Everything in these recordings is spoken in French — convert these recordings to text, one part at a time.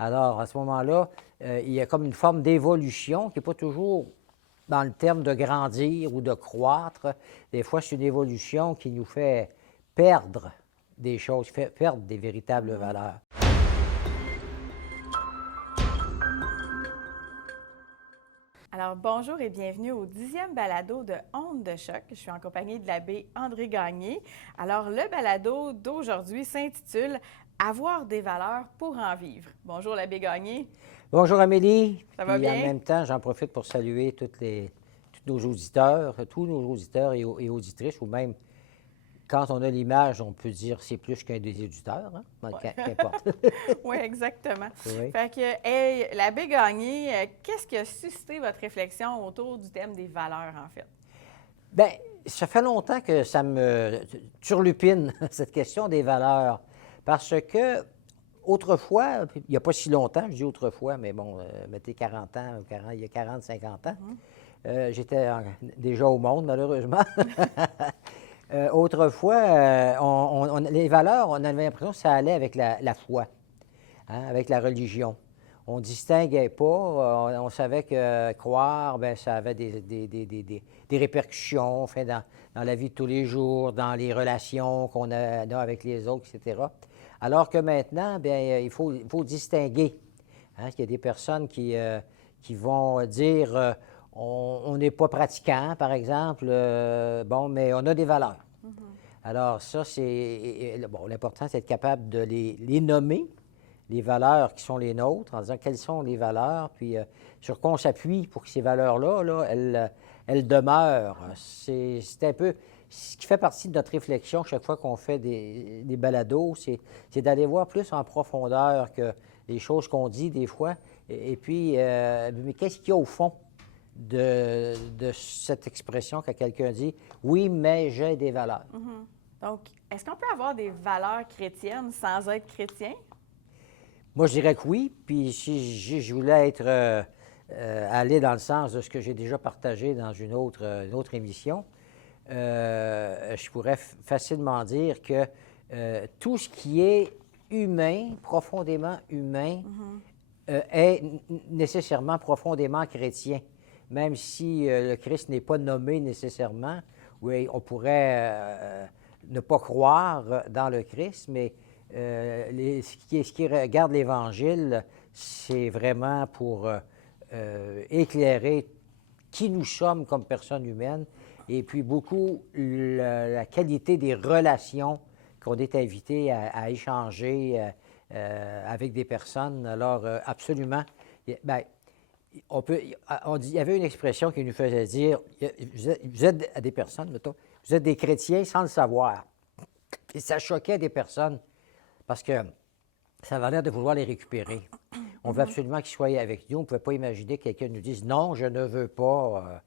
Alors, à ce moment-là, il y a comme une forme d'évolution qui n'est pas toujours dans le terme de grandir ou de croître. Des fois, c'est une évolution qui nous fait perdre des choses, fait perdre des véritables valeurs. Alors, bonjour et bienvenue au 10e balado de Ondes de choc. Je suis en compagnie de l'abbé André Gagné. Alors, le balado d'aujourd'hui s'intitule « Avoir des valeurs pour en vivre ». Bonjour, l'abbé Gagné. Bonjour Amélie. Ça va Puis en bien? même temps, j'en profite pour saluer tous nos auditeurs, tous nos auditeurs et auditrices, ou même quand on a l'image, on peut dire c'est plus qu'un des auditeurs, hein? Qu'importe. Oui, exactement. Oui. Fait que, hey, l'abbé Gagné, qu'est-ce qui a suscité votre réflexion autour du thème des valeurs, en fait? Bien, ça fait longtemps que ça me turlupine, cette question des valeurs. Parce que, autrefois, il n'y a pas si longtemps, je dis autrefois, mais bon, mettez 40 ans, il y a 40, 50 ans, j'étais déjà au monde, malheureusement. Autrefois, les valeurs, on avait l'impression que ça allait avec la foi, hein, avec la religion. On ne distinguait pas, on savait que croire, bien, ça avait des répercussions enfin, dans la vie de tous les jours, dans les relations qu'on a avec les autres, etc. Alors que maintenant, bien, il faut distinguer. Hein, il y a des personnes qui vont dire on n'est pas pratiquant, par exemple, bon, mais on a des valeurs. Alors, ça, c'est. Bon, l'important, c'est d'être capable de les nommer, les valeurs qui sont les nôtres, en disant quelles sont les valeurs, puis sur quoi on s'appuie pour que ces valeurs-là, là, elles demeurent. C'est un peu ce qui fait partie de notre réflexion chaque fois qu'on fait des balados, c'est d'aller voir plus en profondeur que les choses qu'on dit des fois. Et puis, mais qu'est-ce qu'il y a au fond de cette expression quand quelqu'un dit « Oui, mais j'ai des valeurs ». Donc, est-ce qu'on peut avoir des valeurs chrétiennes sans être chrétien? Moi, je dirais que oui. Puis si je voulais aller dans le sens de ce que j'ai déjà partagé dans une autre émission, je pourrais facilement dire que tout ce qui est humain, profondément humain, est nécessairement profondément chrétien. Même si le Christ n'est pas nommé nécessairement, oui, on pourrait ne pas croire dans le Christ, mais ce qui regarde l'Évangile, c'est vraiment pour éclairer qui nous sommes comme personnes humaines et puis beaucoup la qualité des relations qu'on est invité à échanger avec des personnes. Alors, absolument, bien, il y avait une expression qui nous faisait dire, vous êtes à des personnes, mettons, vous êtes des chrétiens sans le savoir. Et ça choquait des personnes parce que ça avait l'air de vouloir les récupérer. On veut absolument qu'ils soient avec nous. On ne pouvait pas imaginer que quelqu'un nous dise non, je ne veux pas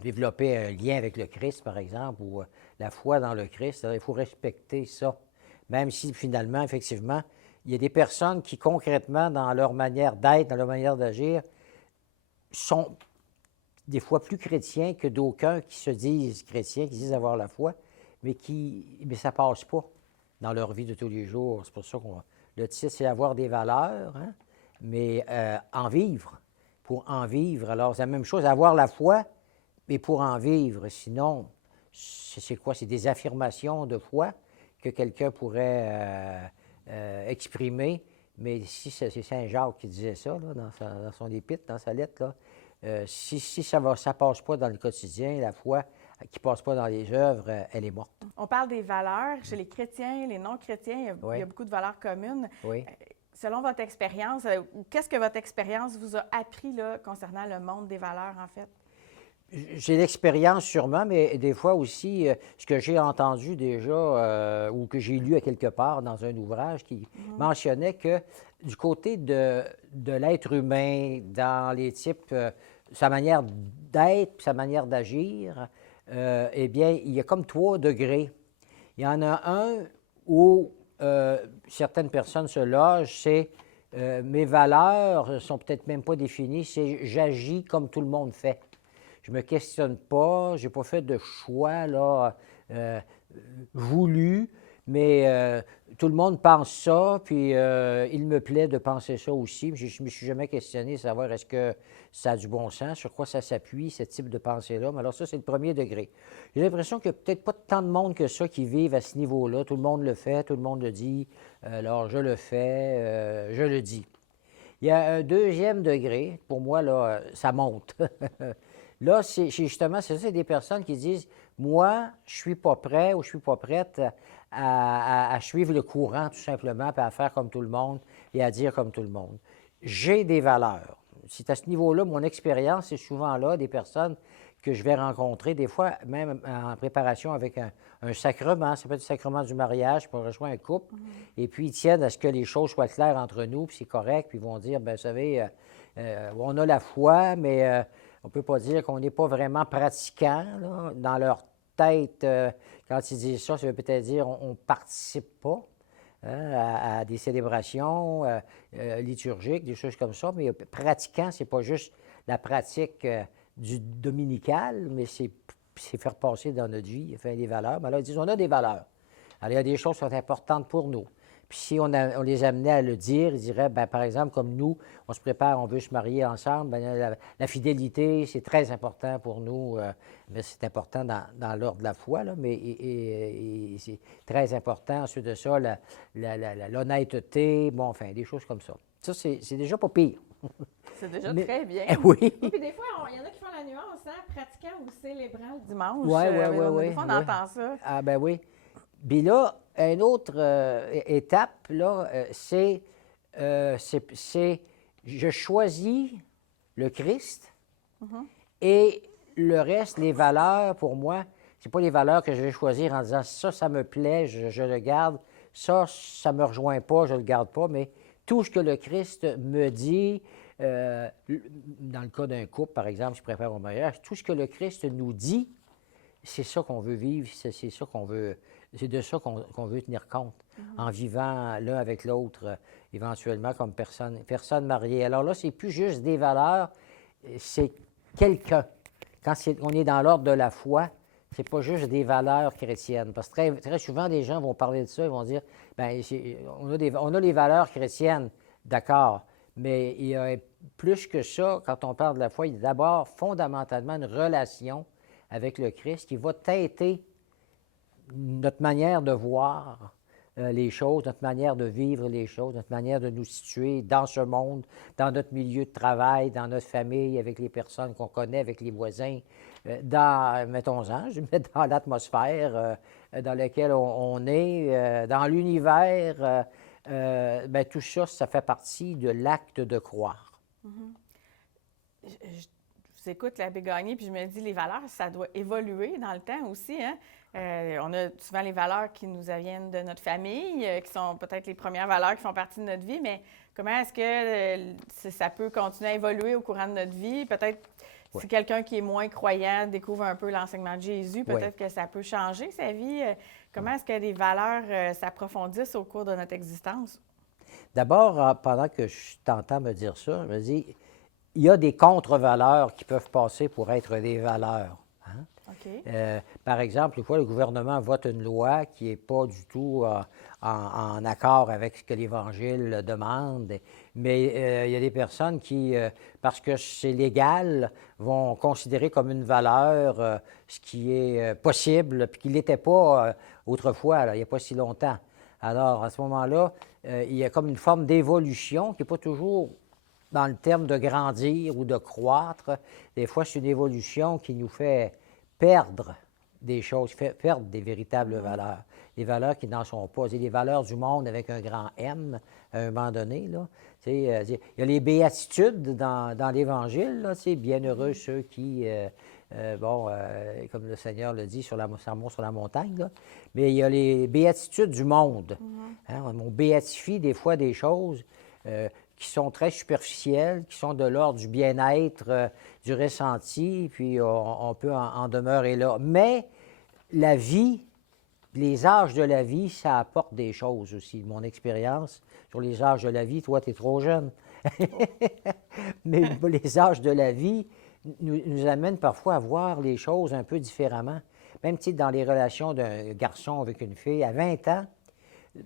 développer un lien avec le Christ, par exemple, ou la foi dans le Christ. Alors, il faut respecter ça. Même si finalement, effectivement, il y a des personnes qui, concrètement, dans leur manière d'être, dans leur manière d'agir, sont des fois plus chrétiens que d'aucuns qui se disent chrétiens, qui disent avoir la foi, mais ça ne passe pas dans leur vie de tous les jours. C'est pour ça que le titre, c'est avoir des valeurs, hein? Mais en vivre. Pour en vivre, alors c'est la même chose, avoir la foi, mais pour en vivre. Sinon, c'est quoi? C'est des affirmations de foi que quelqu'un pourrait exprimer. Mais si c'est Saint Jacques qui disait ça, là, dans son épître, dans sa lettre, là, si ça ne passe pas dans le quotidien, la foi qui ne passe pas dans les œuvres, elle est morte. On parle des valeurs. Chez les chrétiens, les non-chrétiens, il y a beaucoup de valeurs communes. Oui. Selon votre expérience, qu'est-ce que votre expérience vous a appris là, concernant le monde des valeurs, en fait? J'ai l'expérience sûrement, mais des fois aussi, ce que j'ai entendu déjà ou que j'ai lu à quelque part dans un ouvrage qui mentionnait que du côté de l'être humain, dans les types, sa manière d'être, sa manière d'agir, eh bien, il y a comme 3 degrés. Il y en a un où certaines personnes se logent, c'est mes valeurs sont peut-être même pas définies, c'est j'agis comme tout le monde fait. Je me questionne pas, je n'ai pas fait de choix là, voulu, Mais tout le monde pense ça, puis il me plaît de penser ça aussi. Je ne me suis jamais questionné de savoir est-ce que ça a du bon sens, sur quoi ça s'appuie, ce type de pensée-là. Mais alors ça, c'est le premier degré. J'ai l'impression qu'il n'y a peut-être pas tant de monde que ça qui vivent à ce niveau-là. Tout le monde le fait, tout le monde le dit. Alors, je le fais, je le dis. Il y a un deuxième degré. Pour moi, là, ça monte. Là, justement, c'est des personnes qui disent, moi, je ne suis pas prêt ou je ne suis pas prête à suivre le courant, tout simplement, puis à faire comme tout le monde et à dire comme tout le monde. J'ai des valeurs. C'est à ce niveau-là, mon expérience, c'est souvent là des personnes que je vais rencontrer, des fois même en préparation avec un sacrement, ça peut être le sacrement du mariage, pour rejoindre un couple, et puis ils tiennent à ce que les choses soient claires entre nous, puis c'est correct, puis ils vont dire, bien, vous savez, on a la foi, mais on ne peut pas dire qu'on n'est pas vraiment pratiquant, là. Dans leur tête, quand ils disent ça, ça veut peut-être dire on ne participe pas hein, à des célébrations liturgiques, des choses comme ça, mais pratiquant, c'est pas juste la pratique du dominical, mais c'est faire passer dans notre vie, faire des valeurs. Mais là, ils disent, on a des valeurs. Alors, il y a des choses qui sont importantes pour nous. Puis si on les amenait à le dire, ils diraient, bien, par exemple, comme nous, on se prépare, on veut se marier ensemble, bien, la fidélité, c'est très important pour nous. Mais c'est important dans l'ordre de la foi, là, mais c'est très important. Ensuite de ça, l'honnêteté, bon, enfin, des choses comme ça. Ça, c'est déjà pas pire. C'est déjà très bien. Oui. Puis des fois, il y en a qui font la nuance, hein, pratiquant ou célébrant le dimanche. Oui. Des fois, on entend ça. Ah, ben oui. Puis là, une autre étape, là, c'est je choisis le Christ et le reste, les valeurs, pour moi, c'est pas les valeurs que je vais choisir en disant ça me plaît, je le garde, ça me rejoint pas, je le garde pas, mais tout ce que le Christ me dit, dans le cas d'un couple, par exemple, je prépare au mariage, tout ce que le Christ nous dit, c'est ça qu'on veut vivre, c'est ça qu'on veut, c'est de ça qu'on veut tenir compte en vivant l'un avec l'autre, éventuellement comme personne mariée. Alors là, c'est plus juste des valeurs, c'est quelqu'un. Quand on est dans l'ordre de la foi, c'est pas juste des valeurs chrétiennes. Parce que très, très souvent, des gens vont parler de ça, ils vont dire, bien, on a les valeurs chrétiennes, d'accord, mais il y a plus que ça, quand on parle de la foi, il y a d'abord fondamentalement une relation avec le Christ qui va teinter notre manière de voir les choses, notre manière de vivre les choses, notre manière de nous situer dans ce monde, dans notre milieu de travail, dans notre famille, avec les personnes qu'on connaît, avec les voisins, mettons-en, je mets dans l'atmosphère dans laquelle on est, dans l'univers. Bien, tout ça, ça fait partie de l'acte de croire. Je vous écoute l'abbé Gagné, puis je me dis, les valeurs, ça doit évoluer dans le temps aussi, hein? On a souvent les valeurs qui nous viennent de notre famille, qui sont peut-être les premières valeurs qui font partie de notre vie, mais comment est-ce que ça peut continuer à évoluer au courant de notre vie? Peut-être si quelqu'un qui est moins croyant découvre un peu l'enseignement de Jésus, peut-être que ça peut changer sa vie. Comment est-ce que les valeurs s'approfondissent au cours de notre existence? D'abord, pendant que je t'entends me dire ça, je me dis, il y a des contre-valeurs qui peuvent passer pour être des valeurs. Hein? OK. Par exemple, une fois, le gouvernement vote une loi qui n'est pas du tout en accord avec ce que l'Évangile demande, mais il y a des personnes qui, parce que c'est légal, vont considérer comme une valeur ce qui est possible, puis qui ne l'était pas autrefois, là, il n'y a pas si longtemps. Alors, à ce moment-là, il y a comme une forme d'évolution qui n'est pas toujours dans le terme de grandir ou de croître. Des fois, c'est une évolution qui nous fait perdre des choses, fait perdre des véritables valeurs. Des valeurs qui n'en sont pas. C'est les valeurs du monde avec un grand M, à un moment donné. Là. Il y a les béatitudes dans l'Évangile. Bienheureux ceux qui, comme le Seigneur le dit sur Sermon sur la montagne. Là. Mais il y a les béatitudes du monde. Hein, on béatifie des fois des choses qui sont très superficielles, qui sont de l'ordre du bien-être, du ressenti, puis on peut en demeurer là. Mais la vie, les âges de la vie, ça apporte des choses aussi. Mon expérience sur les âges de la vie, toi, tu es trop jeune. Mais les âges de la vie nous amènent parfois à voir les choses un peu différemment. Même dans les relations d'un garçon avec une fille, à 20 ans,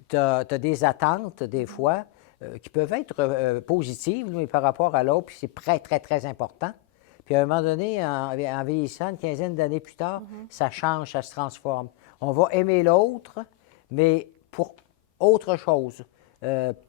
tu as des attentes, des fois, qui peuvent être positives, mais par rapport à l'autre, puis c'est très, très, très important. Puis à un moment donné, en vieillissant, une quinzaine d'années plus tard, ça change, ça se transforme. On va aimer l'autre, mais pour autre chose,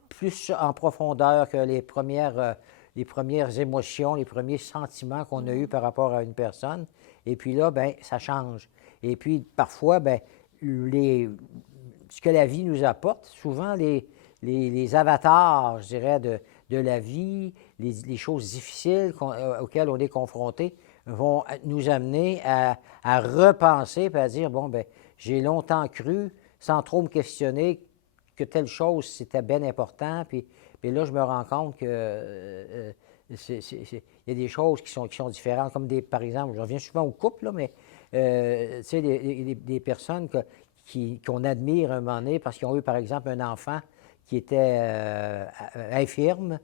plus en profondeur que les premières émotions, les premiers sentiments qu'on a eus par rapport à une personne. Et puis là, bien, ça change. Et puis, parfois, bien, ce que la vie nous apporte, souvent les avatars, je dirais, de la vie, les choses difficiles auxquelles on est confronté, vont nous amener à repenser et à dire, bon, bien, j'ai longtemps cru, sans trop me questionner, que telle chose, c'était bien important, puis là, je me rends compte que il y a des choses qui sont différentes, comme par exemple, je reviens souvent au couple, là, mais tu sais, des personnes qu'on admire un moment donné parce qu'ils ont eu, par exemple, un enfant qui était infirme,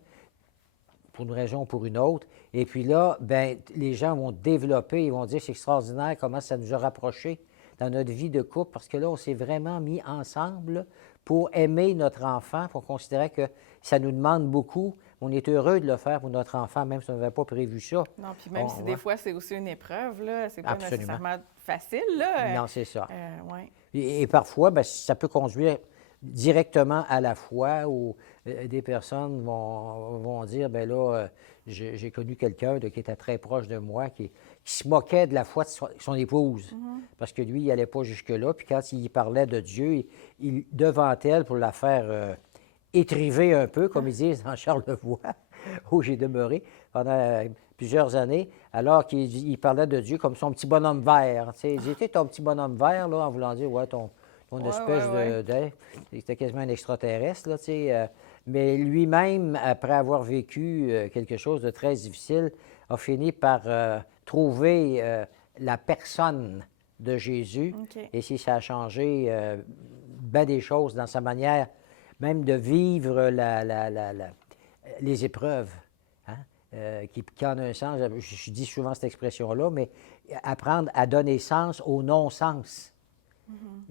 pour une raison ou pour une autre. Et puis là, bien, les gens vont développer, ils vont dire, c'est extraordinaire comment ça nous a rapprochés dans notre vie de couple, parce que là, on s'est vraiment mis ensemble pour aimer notre enfant, pour considérer que ça nous demande beaucoup. On est heureux de le faire pour notre enfant, même si on n'avait pas prévu ça. Non, puis même si des fois, c'est aussi une épreuve, là, c'est pas nécessairement facile, là. Non, c'est ça. Ouais. Et parfois, bien, ça peut conduire directement à la foi où des personnes vont dire, bien là, j'ai connu quelqu'un qui était très proche de moi, qui se moquait de la foi de son épouse, parce que lui, il n'allait pas jusque-là. Puis quand il parlait de Dieu, devant elle, pour la faire étriver un peu, comme ils disent dans Charlevoix, où j'ai demeuré pendant plusieurs années, alors qu'il parlait de Dieu comme son petit bonhomme vert. Tu sais, il disait, ton petit bonhomme vert, là, en voulant dire, ouais, ton espèce de... C'était quasiment un extraterrestre, là, tu sais. Mais lui-même, après avoir vécu quelque chose de très difficile, a fini par trouver la personne de Jésus. Okay. Et si ça a changé bien des choses dans sa manière même de vivre les épreuves, hein, qui en a un sens, je dis souvent cette expression-là, mais apprendre à donner sens au non-sens.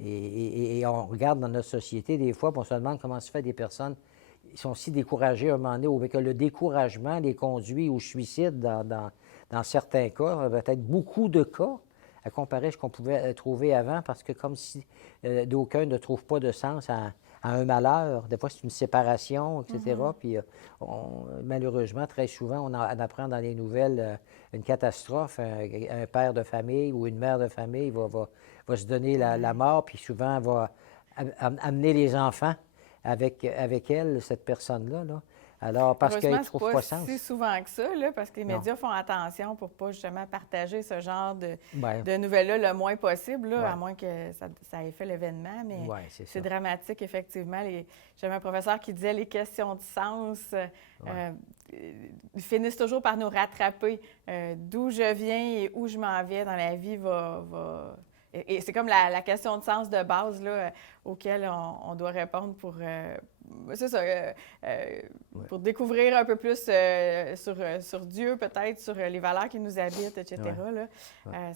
Et on regarde dans notre société, des fois, puis on se demande comment se fait des personnes qui sont si découragées à un moment donné, ou que le découragement les conduit au suicide dans certains cas, peut-être beaucoup de cas, à comparer à ce qu'on pouvait trouver avant, parce que comme si d'aucuns ne trouvent pas de sens à un malheur. Des fois, c'est une séparation, etc. Puis, malheureusement, très souvent, on apprend dans les nouvelles une catastrophe. Un père de famille ou une mère de famille va se donner la mort, puis souvent va amener les enfants avec elle, cette personne-là. Là. Alors, parce qu'elle ne trouve pas sens. C'est souvent que ça, là, parce que les médias font attention pour ne pas justement partager ce genre de nouvelles-là le moins possible, là, à moins que ça ait fait l'événement. Mais c'est dramatique, effectivement. J'avais un professeur qui disait les questions de sens finissent toujours par nous rattraper. D'où je viens et où je m'en vais dans la vie va... Et c'est comme la question de sens de base là, auquel on doit répondre pour... c'est ça, pour découvrir un peu plus sur Dieu, peut-être, sur les valeurs qui nous habitent, etc.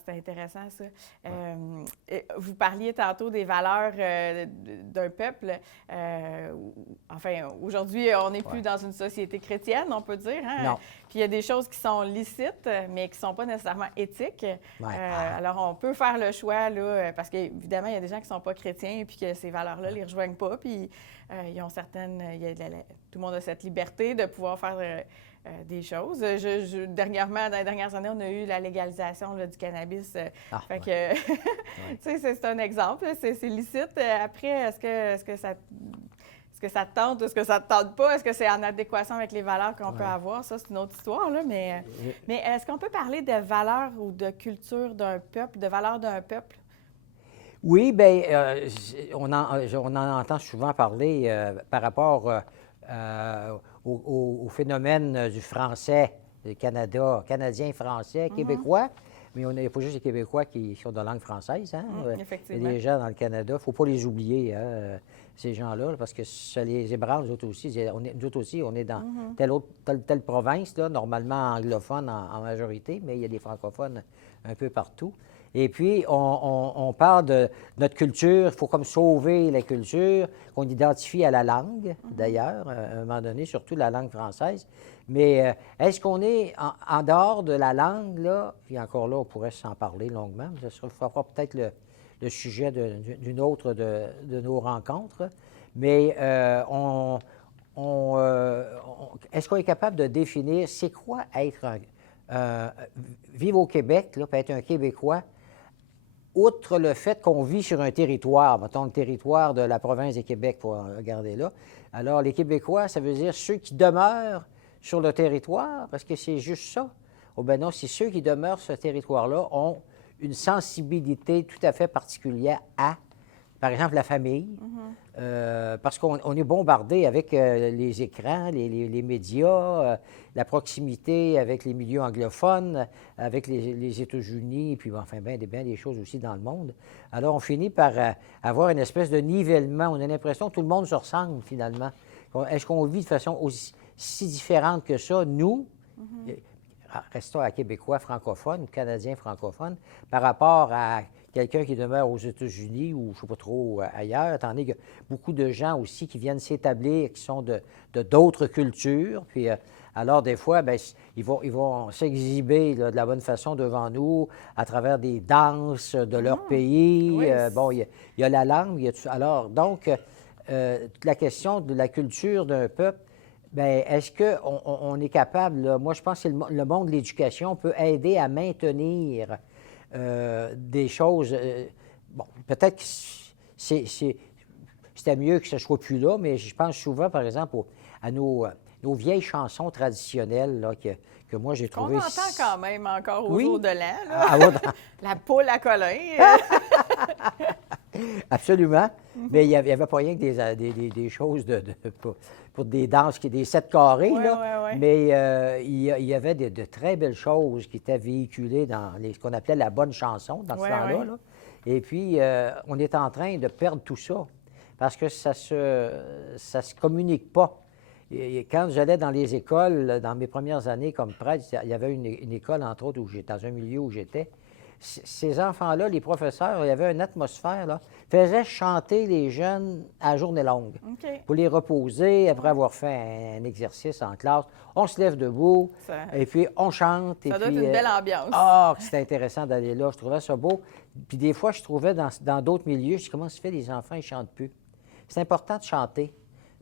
C'est intéressant, ça. Vous parliez tantôt des valeurs d'un peuple. Enfin, aujourd'hui, on n'est plus dans une société chrétienne, on peut dire. Hein? Non. Puis il y a des choses qui sont licites, mais qui ne sont pas nécessairement éthiques. Alors, on peut faire le choix, là, parce qu'évidemment, il y a des gens qui ne sont pas chrétiens et puis que ces valeurs-là ne les rejoignent pas. Puis ils ont certaines... tout le monde a cette liberté de pouvoir faire des choses. Dernièrement, dans les dernières années, on a eu la légalisation là, du cannabis. Fait que, tu sais, c'est un exemple. C'est licite. Après, est-ce que ça te tente ou est-ce que ça ne te tente pas? Est-ce que c'est en adéquation avec les valeurs qu'on peut avoir? Ça, c'est une autre histoire, là. Mais est-ce qu'on peut parler de valeurs ou de culture d'un peuple, de valeurs d'un peuple? Oui, bien, on en entend souvent parler par rapport au phénomène du français, du Canadien, français, québécois. Mais il n'y a pas juste les Québécois qui sont de langue française. Hein? Effectivement. Il y a des gens dans le Canada, il ne faut pas les oublier, ces gens-là, parce que ça les ébranle, nous autres aussi. On est dans telle province, là, normalement anglophone en majorité, mais il y a des francophones un peu partout. Et puis, on parle de notre culture, il faut comme sauver la culture, qu'on identifie à la langue, d'ailleurs, à un moment donné, surtout la langue française. Mais est-ce qu'on est en dehors de la langue, là, puis encore là, on pourrait s'en parler longuement, mais ça fera peut-être le sujet d'une autre de nos rencontres. Mais est-ce qu'on est capable de définir c'est quoi être vivre au Québec, là, puis être un Québécois, outre le fait qu'on vit sur un territoire, mettons le territoire de la province du Québec, pour regarder là. Alors, les Québécois, ça veut dire ceux qui demeurent sur le territoire, parce que c'est juste ça. Oh ben non, c'est ceux qui demeurent sur ce territoire-là ont une sensibilité tout à fait particulière à, par exemple, la famille, parce qu'on est bombardé avec les écrans, les médias, la proximité avec les milieux anglophones, avec les États-Unis, puis enfin, bien des choses aussi dans le monde. Alors, on finit par avoir une espèce de nivellement. On a l'impression que tout le monde se ressemble, finalement. Est-ce qu'on vit de façon aussi si différente que ça, nous, restons à Québécois francophones ou Canadiens francophones, par rapport à quelqu'un qui demeure aux États-Unis ou je ne sais pas trop ailleurs, étant donné qu'il y a beaucoup de gens aussi qui viennent s'établir, qui sont de d'autres cultures. Puis, alors, des fois, bien, ils vont s'exhiber là, de la bonne façon devant nous à travers des danses de leur pays. Oui. Bon, il y a la langue. Alors, donc, toute la question de la culture d'un peuple, bien, est-ce qu'on est capable, là, moi je pense que le monde de l'éducation peut aider à maintenir des choses. Bon, peut-être que c'était mieux que ce ne soit plus là, mais je pense souvent, par exemple, à nos vieilles chansons traditionnelles là, que moi j'ai trouvées. On entend quand même encore au Oui. jour de l'an. Ah, La poule à Colin. Absolument. Mais il n'y avait pas rien que des choses pour des danses, des 7 carrés. Ouais, là. ouais. Mais il y avait de très belles choses qui étaient véhiculées dans ce qu'on appelait la bonne chanson dans ce temps-là. Ouais. Là. Et puis, on est en train de perdre tout ça parce que ça se communique pas. Et quand j'allais dans les écoles, dans mes premières années comme prêtre, il y avait une école, entre autres, dans un milieu où j'étais. Ces enfants-là, les professeurs, il y avait une atmosphère, là, faisaient chanter les jeunes à journée longue. OK. Pour les reposer, après avoir fait un exercice en classe. On se lève debout, et puis on chante. Ça doit être une belle ambiance. Ah, c'était intéressant d'aller là. Je trouvais ça beau. Puis des fois, je trouvais dans d'autres milieux, je dis, comment se fait les enfants, ils ne chantent plus? C'est important de chanter.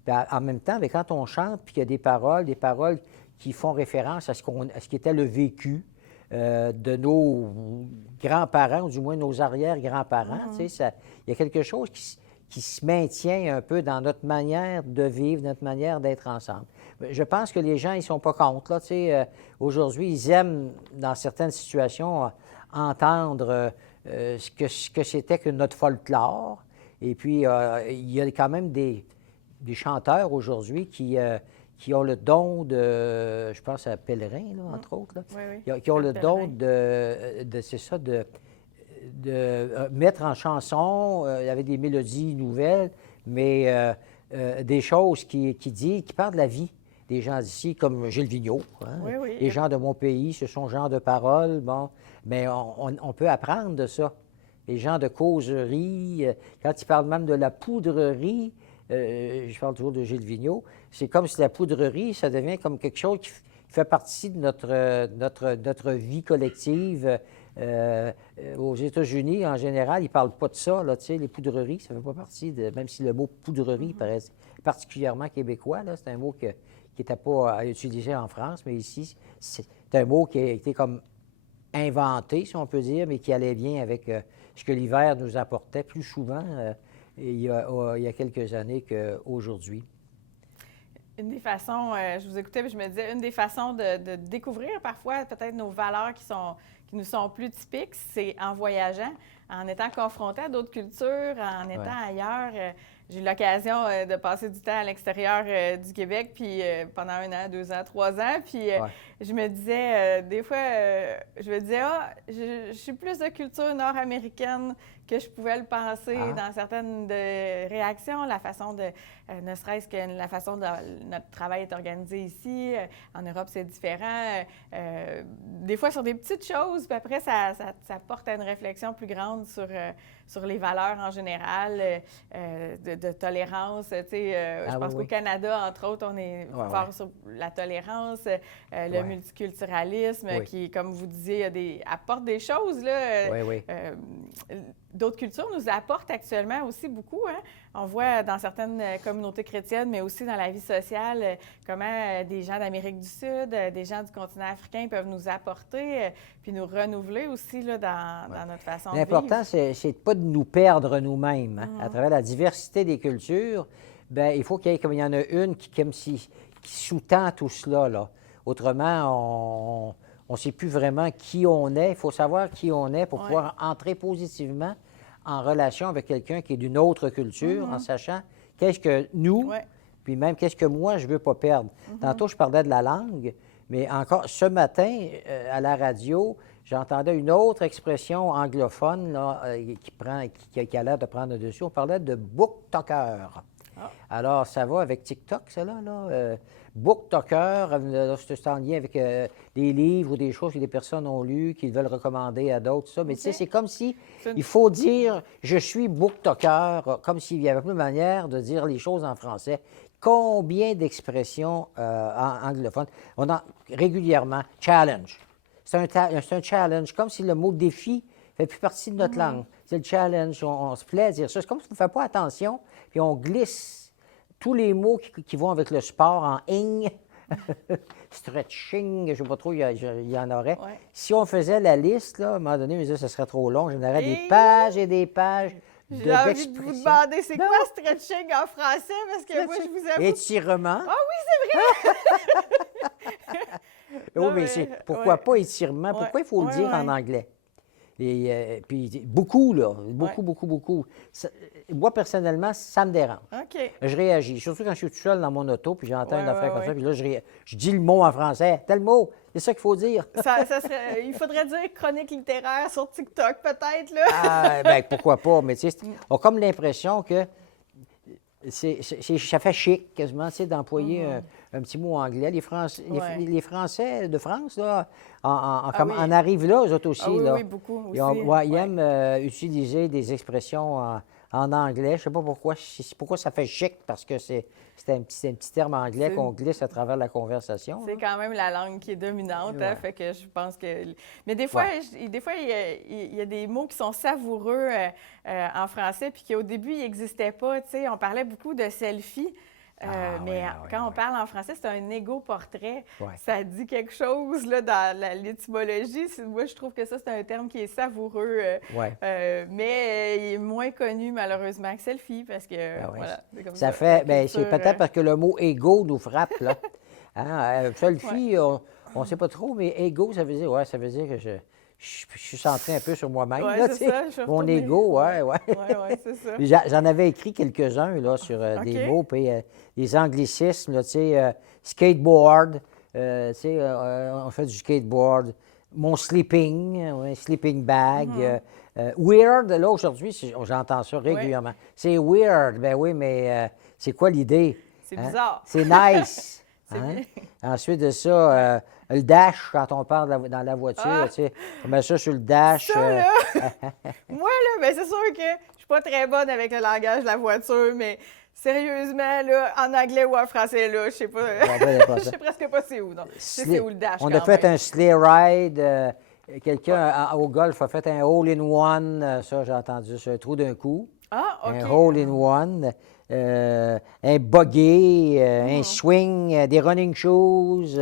Puis en même temps, bien, quand on chante, puis qu'il y a des paroles qui font référence à ce qui était le vécu, de nos grands-parents, ou du moins nos arrière-grands-parents. Tu sais, il y a quelque chose qui se maintient un peu dans notre manière de vivre, notre manière d'être ensemble. Je pense que les gens, ils ne sont pas contre. Là, tu sais, aujourd'hui, ils aiment, dans certaines situations, entendre ce que c'était que notre folklore. Et puis, il y a quand même des chanteurs aujourd'hui qui ont le don de, je pense à Pellerin, là, entre autres, là, Oui. qui ont le don c'est ça, de mettre en chanson, il y avait des mélodies nouvelles, mais des choses qui parlent de la vie des gens d'ici, comme Gilles Vigneault. Hein? Oui. Les gens de mon pays, ce sont genre de paroles, bon, mais on peut apprendre de ça. Les gens de causerie, quand ils parlent même de la poudrerie, je parle toujours de Gilles Vigneault, c'est comme si la poudrerie, ça devient comme quelque chose qui fait partie de notre vie collective. Aux États-Unis, en général, ils ne parlent pas de ça, là, tu sais, les poudreries, ça ne fait pas partie même si le mot poudrerie paraît particulièrement québécois, là, c'est un mot qui n'était pas à utiliser en France, mais ici, c'est un mot qui a été comme inventé, si on peut dire, mais qui allait bien avec ce que l'hiver nous apportait plus souvent il y a quelques années qu'aujourd'hui. Une des façons, je vous écoutais, puis je me disais, une des façons de découvrir parfois peut-être nos valeurs qui nous sont plus typiques, c'est en voyageant, en étant confronté à d'autres cultures, en étant ailleurs. J'ai eu l'occasion de passer du temps à l'extérieur du Québec, puis pendant 1 an, 2 ans, 3 ans, puis je me disais, des fois, je suis plus de culture nord-américaine que je pouvais le penser dans certaines réactions, la façon de ne serait-ce que la façon dont notre travail est organisé ici. En Europe, c'est différent. Des fois, sur des petites choses, puis après, ça porte à une réflexion plus grande sur les valeurs en général, de tolérance. Je pense qu'au Canada, entre autres, on est fort sur la tolérance, le multiculturalisme, qui, comme vous disiez, apporte des choses. Là, d'autres cultures nous apportent actuellement aussi beaucoup. Hein? On voit dans certaines communautés chrétiennes, mais aussi dans la vie sociale, comment des gens d'Amérique du Sud, des gens du continent africain peuvent nous apporter, puis nous renouveler aussi là, dans notre façon de vivre. L'important, c'est de pas de nous perdre nous-mêmes. Hein? À travers la diversité des cultures, bien, il faut qu'il y ait, comme il y en a une qui sous-tend tout cela. Là. Autrement, on ne sait plus vraiment qui on est. Il faut savoir qui on est pour pouvoir entrer positivement en relation avec quelqu'un qui est d'une autre culture, en sachant qu'est-ce que nous, puis même qu'est-ce que moi, je ne veux pas perdre. Tantôt, je parlais de la langue, mais encore ce matin, à la radio, j'entendais une autre expression anglophone là, qui a l'air de prendre le dessus. On parlait de booktalker. Alors, ça va avec TikTok, ça, là. Booktalker, c'est en lien avec des livres ou des choses que des personnes ont lues, qu'ils veulent recommander à d'autres, ça. Mais tu sais, c'est comme si il faut dire « je suis booktalker », comme s'il y avait plus de manière de dire les choses en français. Combien d'expressions anglophones? On a régulièrement « challenge ». C'est un challenge, comme si le mot « défi » ne fait plus partie de notre langue. C'est le challenge, on se plaît à dire ça. C'est comme si on ne fait pas attention, puis on glisse tous les mots qui vont avec le sport en « ing », stretching, je ne sais pas trop, il y en aurait. Si on faisait la liste, là, à un moment donné, on disait que ce serait trop long, j'en aurais des pages et des pages J'ai envie de vous demander, c'est quoi stretching en français? Parce que moi, je vous avoue... Étirement. Ah oui, c'est vrai! Mais pourquoi pas étirement? Pourquoi il faut le dire en anglais? Et puis, beaucoup, là. Beaucoup. Moi, personnellement, ça me dérange. OK. Je réagis. Surtout quand je suis tout seul dans mon auto, puis j'entends une affaire comme ça, puis là, je dis le mot en français. Tel mot. C'est ça qu'il faut dire. Il faudrait dire chronique littéraire sur TikTok, peut-être, là. Bien, pourquoi pas. Mais tu sais, on a comme l'impression que ça fait chic, quasiment, tu sais, d'employer un petit mot anglais. Les Français de France, là, en arrivent là, eux autres aussi. Oui, là. oui, beaucoup aussi. Ils aiment utiliser des expressions en anglais. Je ne sais pas pourquoi ça fait chic, parce que c'est un petit terme anglais qu'on glisse à travers la conversation. C'est quand même la langue qui est dominante, hein, fait que je pense que... Mais des fois, il y a des mots qui sont savoureux en français, puis qui au début, ils n'existaient pas. Tu sais, on parlait beaucoup de selfie. Mais quand on parle en français, c'est un égo-portrait. Ça dit quelque chose là, dans l'étymologie. Moi, je trouve que ça, c'est un terme qui est savoureux, mais il est moins connu, malheureusement, que selfie, parce que, voilà, c'est comme ça. C'est peut-être parce que le mot « égo » nous frappe, là. Hein? Selfie, on ne sait pas trop, mais « égo », ça veut dire que je suis centré un peu sur moi-même. Oui, c'est ça. Mon ego, Oui, c'est ça. J'en avais écrit quelques-uns là, sur des mots, puis des anglicismes, là, tu sais, skateboard, tu sais, on fait du skateboard. Mon sleeping, sleeping bag. Weird, là, aujourd'hui, j'entends ça régulièrement. C'est weird, ben oui, mais c'est quoi l'idée? C'est bizarre. C'est nice. Ensuite de ça, le dash, quand on parle dans la voiture, tu sais, on met ça sur le dash. Ça, là, moi, là, ben, c'est sûr que je suis pas très bonne avec le langage de la voiture, mais sérieusement, là, en anglais ou en français, là, je sais pas. Je sais presque pas c'est où, non. Je sais c'est où le dash. On a fait un sleigh ride. Quelqu'un au golf a fait un hole-in-one. Ça, j'ai entendu, c'est un trou d'un coup. Ah, OK. Un hole-in-one. Un buggy, un swing, des running shoes.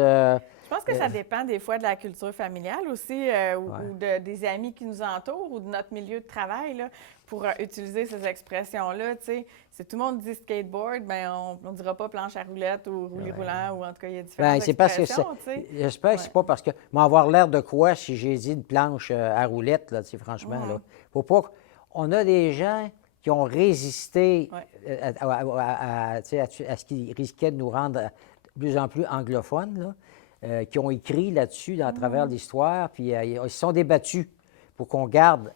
Je pense que ça dépend des fois de la culture familiale aussi, ou des amis qui nous entourent, ou de notre milieu de travail, là, pour utiliser ces expressions-là. Tu sais, si tout le monde dit skateboard, bien, on ne dira pas planche à roulettes ou roulis roulant, ou en tout cas, il y a différentes expressions. J'espère que c'est pas parce que m'avoir l'air de quoi si j'ai dit une planche à roulettes, là, tu sais, franchement. Là. Faut pas... On a des gens qui ont résisté à ce qui risquait de nous rendre de plus en plus anglophones, là. Qui ont écrit là-dessus à travers l'histoire, puis ils se sont débattus pour qu'on garde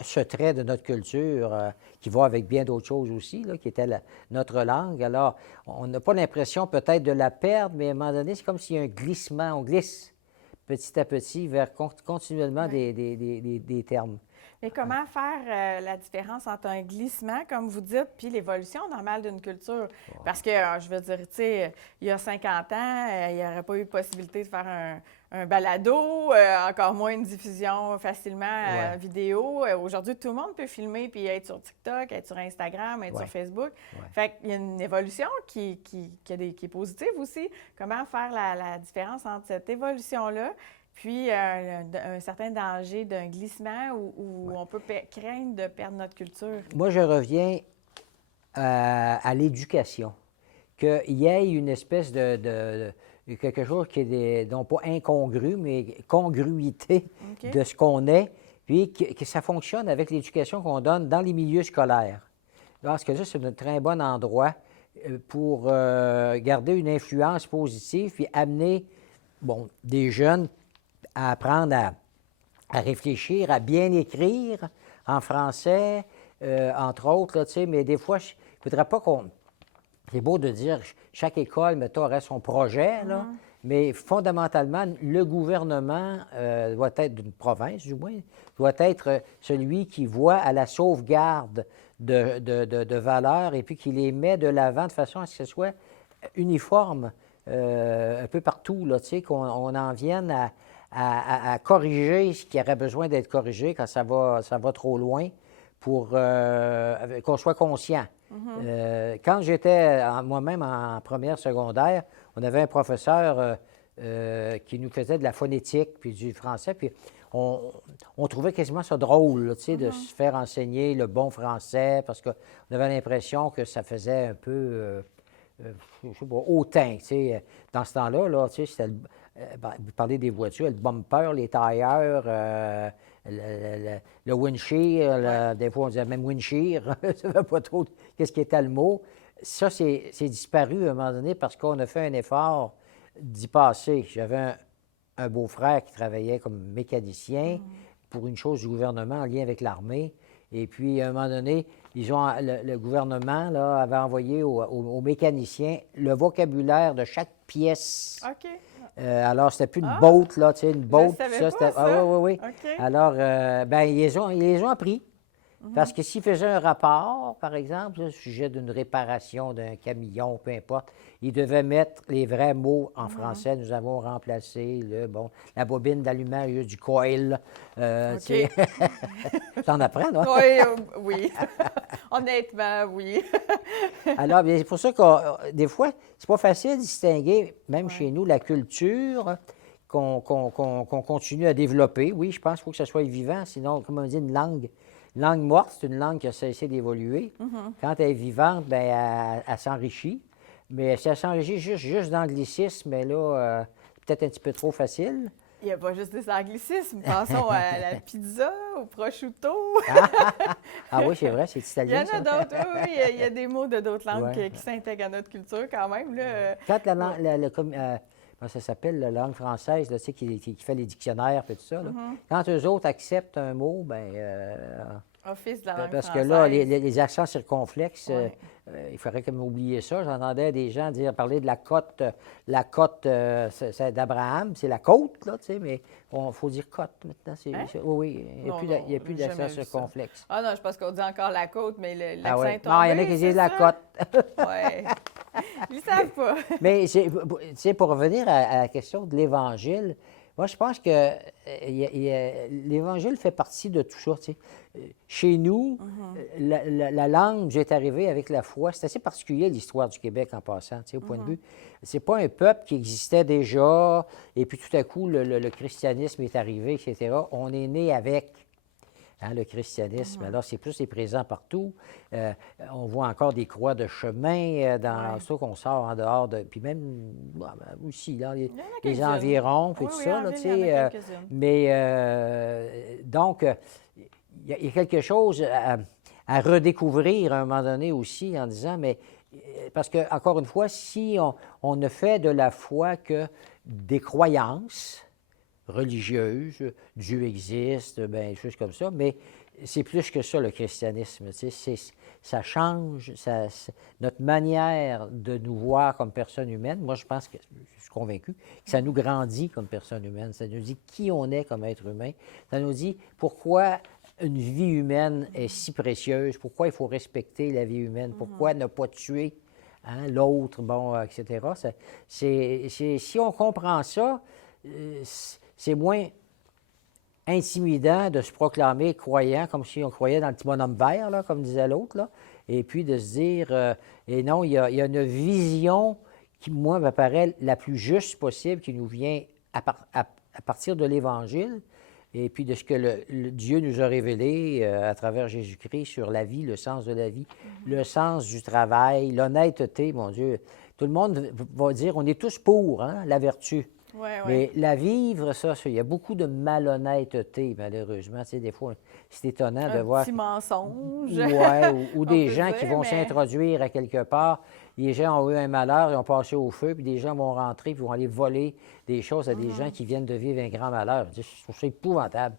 ce trait de notre culture qui va avec bien d'autres choses aussi, là, qui était notre langue. Alors, on n'a pas l'impression peut-être de la perdre, mais à un moment donné, c'est comme s'il y a un glissement. On glisse petit à petit vers continuellement Oui. des termes. Mais comment faire la différence entre un glissement, comme vous dites, puis l'évolution normale d'une culture? Parce que, je veux dire, tu sais, il y a 50 ans, il n'y aurait pas eu possibilité de faire un balado, encore moins une diffusion facilement Ouais. vidéo. Aujourd'hui, tout le monde peut filmer puis être sur TikTok, être sur Instagram, être Ouais. sur Facebook. Ouais. Fait qu'il y a une évolution qui est positive aussi. Comment faire la différence entre cette évolution-là puis un certain danger d'un glissement où on peut craindre de perdre notre culture? Moi, je reviens à l'éducation. Qu'il y ait une espèce de quelque chose qui est non pas incongru, mais congruité OK. de ce qu'on est, puis que ça fonctionne avec l'éducation qu'on donne dans les milieux scolaires. Parce que ça, c'est un très bon endroit pour garder une influence positive, puis amener, bon, des jeunes à apprendre à réfléchir, à bien écrire en français, entre autres, là, tu sais, mais des fois, je ne voudrais pas qu'on... C'est beau de dire chaque école, mettons, aurait son projet, là, mais fondamentalement, le gouvernement doit être d'une province, du moins, doit être celui qui voit à la sauvegarde de valeurs et puis qui les met de l'avant de façon à ce que ce soit uniforme un peu partout, là, tu sais, qu'on en vienne à corriger ce qui aurait besoin d'être corrigé quand ça va trop loin pour qu'on soit conscient. Quand j'étais moi-même en première secondaire, on avait un professeur qui nous faisait de la phonétique puis du français, puis on trouvait quasiment ça drôle, là, tu sais, de se faire enseigner le bon français parce qu'on avait l'impression que ça faisait un peu, je sais pas, hautain, tu sais. Dans ce temps-là, là, tu sais, c'était vous parlez des voitures, le bumper, les tailleurs, le windshield, des fois on disait même windshield, je ne savais pas trop qu'est-ce qui était le mot. Ça, c'est disparu à un moment donné parce qu'on a fait un effort d'y passer. J'avais un beau-frère qui travaillait comme mécanicien pour une chose du gouvernement en lien avec l'armée. Et puis, à un moment donné, le gouvernement là, avait envoyé aux mécaniciens le vocabulaire de chaque pièce. OK. Alors, c'était plus une boat, là, tu sais, une boat. Je savais pas c'était... ça. Ah, oui, oui, oui. OK. Alors, ben, ils les ont appris. Parce que s'ils faisaient un rapport, par exemple, là, au sujet d'une réparation d'un camion, peu importe, ils devaient mettre les vrais mots en français. Nous avons remplacé la bobine d'allumage du coil. Tu sais. T'en apprends, non? Oui, oui. Honnêtement, oui. Alors, bien, c'est pour ça que des fois, c'est pas facile de distinguer, même chez nous, la culture qu'on continue à développer. Oui, je pense qu'il faut que ça soit vivant, sinon, comme on dit, une langue morte, c'est une langue qui a cessé d'évoluer. Quand elle est vivante, bien, elle s'enrichit. Mais si elle s'enrichit juste d'anglicisme, mais là, peut-être un petit peu trop facile. Il n'y a pas juste des anglicismes. Pensons à la pizza, au prosciutto. Ah oui, c'est vrai, c'est Il y italien, en ça. a d'autres, oui. Il y a des mots de d'autres langues Ouais. qui s'intègrent à notre culture quand même. Là. Quand comment ça s'appelle, la langue française, là, tu sais, qui fait les dictionnaires et tout ça, là. Quand eux autres acceptent un mot, bien... Office de la langue parce que française. là, les accents circonflexes, Ouais. il faudrait comme oublier ça. J'entendais des gens parler de la côte c'est d'Abraham, c'est la côte, là, tu sais, mais il faut dire côte maintenant. Hein? Oui, il n'y a plus j'ai d'accent jamais vu ça. circonflexe. Ah non, je pense qu'on dit encore la côte, mais l'accent ouais. est tombé. Non, il y en a qui disent la côte. Oui. Ils ne savent pas. Mais tu sais, pour revenir à la question de l'Évangile, moi, je pense que l'Évangile fait partie de tout ça. Tu sais. Chez nous, la langue nous est arrivée avec la foi. C'est assez particulier l'histoire du Québec en passant, tu sais, au point de vue. C'est pas un peuple qui existait déjà, et puis tout à coup, le christianisme est arrivé, etc. On est né avec. Hein, le christianisme, alors c'est plus présent partout. On voit encore des croix de chemin dans ça qu'on sort en dehors de... Puis même aussi, là, les quelques-unes. environs, puis Oui, tout oui, ça, en là, ville, tu il y en a sais. quelques-unes. Mais donc, il y a quelque chose à redécouvrir à un moment donné aussi en disant, mais... Parce que, encore une fois, si on ne fait de la foi que des croyances religieuse, Dieu existe, bien, des choses comme ça, mais c'est plus que ça, le christianisme. Tu sais, ça change notre manière de nous voir comme personnes humaines. Moi, je pense que, je suis convaincu, que ça nous grandit comme personnes humaines. Ça nous dit qui on est comme être humain. Ça nous dit pourquoi une vie humaine est si précieuse, pourquoi il faut respecter la vie humaine, pourquoi ne pas tuer l'autre, bon, etc. Si on comprend ça, c'est moins intimidant de se proclamer croyant, comme si on croyait dans le petit bonhomme vert, là, comme disait l'autre, là, et puis de se dire, et non, il y a une vision qui, moi, me paraît la plus juste possible, qui nous vient à partir de l'Évangile, et puis de ce que le Dieu nous a révélé à travers Jésus-Christ sur la vie, le sens de la vie, le sens du travail, l'honnêteté, mon Dieu. Tout le monde va dire, on est tous pour la vertu. Ouais, ouais. Mais la vivre, ça, il y a beaucoup de malhonnêteté, malheureusement. Tu sais, des fois, c'est étonnant de voir. Un petit mensonge. Oui, ou des peut gens dire, qui vont mais- s'introduire à quelque part. Les gens ont eu un malheur, ils ont passé au feu, puis des gens vont rentrer, puis vont aller voler des choses à des gens qui viennent de vivre un grand malheur. Je trouve ça épouvantable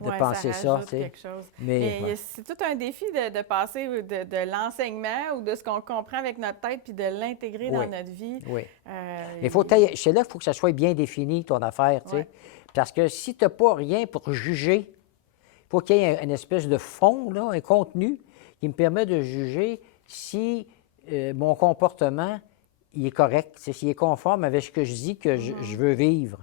de Ouais, penser ça. rajoute Tu sais. quelque chose. Mais, Mais ouais. c'est tout un défi de passer de l'enseignement ou de ce qu'on comprend avec notre tête puis de l'intégrer dans Oui. notre vie. Oui. Euh, Mais c'est là qu'il faut que ça soit bien défini, ton affaire, tu sais. Ouais. Parce que si tu n'as pas rien pour juger, il faut qu'il y ait une espèce de fond, là, un contenu qui me permet de juger si mon comportement il est correct, s'il est conforme avec ce que je dis que je veux vivre.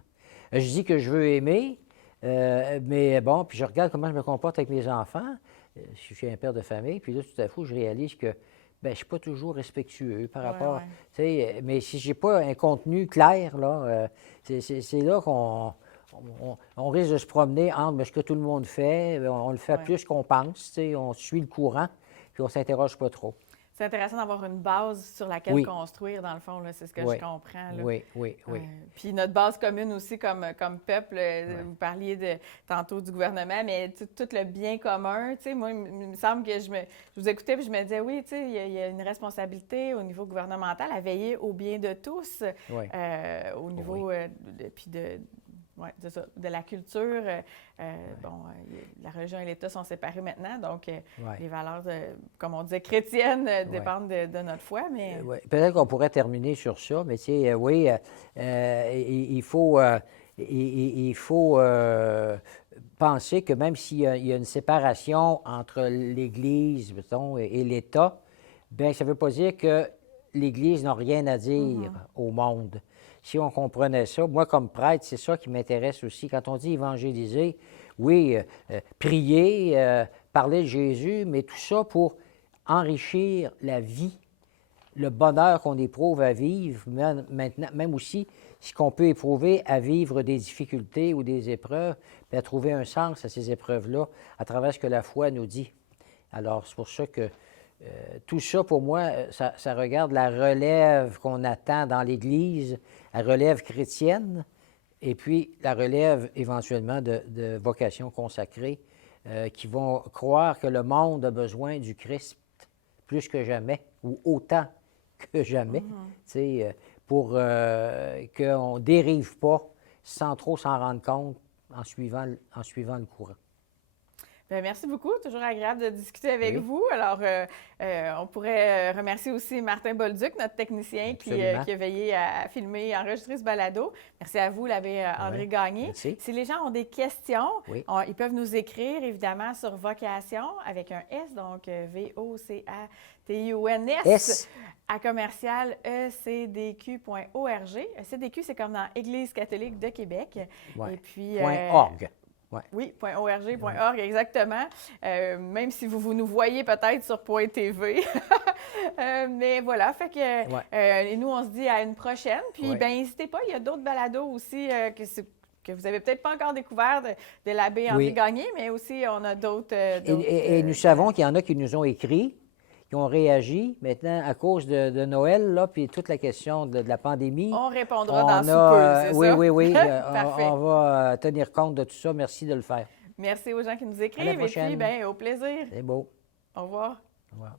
Je dis que je veux aimer, mais bon, puis je regarde comment je me comporte avec mes enfants. Je suis un père de famille, puis là, tout à coup, je réalise que je ne suis pas toujours respectueux par Ouais, rapport. ouais. Tu sais, mais si je n'ai pas un contenu clair, là, c'est là on risque de se promener entre ce que tout le monde fait, on le fait Ouais. plus qu'on pense, tu sais, on suit le courant, puis on ne s'interroge pas trop. C'est intéressant d'avoir une base sur laquelle Oui. construire, dans le fond, là, c'est ce que Oui. je comprends. Là. Oui, oui, oui. Puis notre base commune aussi comme peuple, vous parliez tantôt du gouvernement, mais tout le bien commun, tu sais, moi, il me semble que je vous écoutais et je me disais, oui, tu sais, il y a une responsabilité au niveau gouvernemental à veiller au bien de tous, Oui. au niveau puis de ça, de la culture. La religion et l'État sont séparés maintenant, donc les valeurs, comme on disait, chrétiennes dépendent de notre foi, mais... Ouais. Peut-être qu'on pourrait terminer sur ça, mais tu sais, oui, il faut penser que même s'il y a une séparation entre l'Église, mettons, et l'État, bien, ça ne veut pas dire que l'Église n'a rien à dire au monde. Si on comprenait ça, moi, comme prêtre, c'est ça qui m'intéresse aussi. Quand on dit évangéliser, oui, prier, parler de Jésus, mais tout ça pour enrichir la vie, le bonheur qu'on éprouve à vivre, maintenant, même aussi ce qu'on peut éprouver à vivre des difficultés ou des épreuves, puis à trouver un sens à ces épreuves-là à travers ce que la foi nous dit. Alors, c'est pour ça que tout ça, pour moi, ça regarde la relève qu'on attend dans l'Église, la relève chrétienne, et puis la relève éventuellement de vocations consacrées qui vont croire que le monde a besoin du Christ plus que jamais, ou autant que jamais, tu sais, pour qu'on ne dérive pas sans trop s'en rendre compte en suivant le courant. Bien, merci beaucoup. Toujours agréable de discuter avec Oui. vous. Alors, on pourrait remercier aussi Martin Bolduc, notre technicien qui Absolument. a veillé à filmer et enregistrer ce balado. Merci à vous, l'abbé André Oui. Gagné. Merci. Si les gens ont des questions, Oui. ils peuvent nous écrire évidemment sur Vocation avec un S, donc VOCATIONS S. à commercial ecdq.org. ECDQ, c'est comme dans Église catholique de Québec. Ouais. Et puis, .org. Ouais. oui, .org, exactement. Même si vous nous voyez peut-être sur .tv. Mais voilà, fait que et nous, on se dit à une prochaine. Puis, Ouais. ben n'hésitez pas, il y a d'autres balados aussi que vous n'avez peut-être pas encore découvert de l'abbé André Oui. Gagné, mais aussi on a d'autres... Et nous savons qu'il y en a qui nous ont écrit, qui ont réagi. Maintenant, à cause de Noël, là, puis toute la question de la pandémie. On répondra on dans sous a, peu, c'est oui, ça? oui, oui. Parfait. On va tenir compte de tout ça. Merci de le faire. Merci aux gens qui nous À écrivent la et puis prochaine. ben, au plaisir. C'est beau. Au revoir. Au revoir.